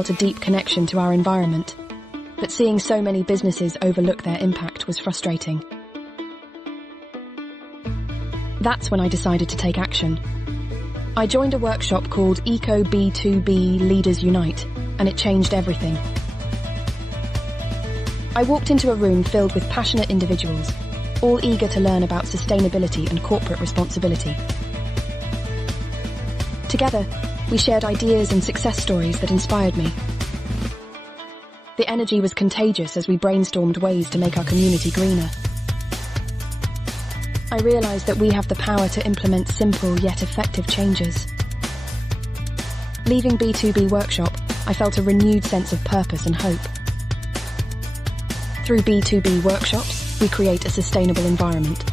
felt a deep connection to our environment, but seeing so many businesses overlook their impact was frustrating. That's when I decided to take action. I joined a workshop called Eco B2B Leaders Unite, and it changed everything. I walked into a room filled with passionate individuals, all eager to learn about sustainability and corporate responsibility. Together, we shared ideas and success stories that inspired me. The energy was contagious as we brainstormed ways to make our community greener. I realized that we have the power to implement simple yet effective changes. Leaving B2B Workshop, I felt a renewed sense of purpose and hope. Through B2B Workshops, we create a sustainable environment.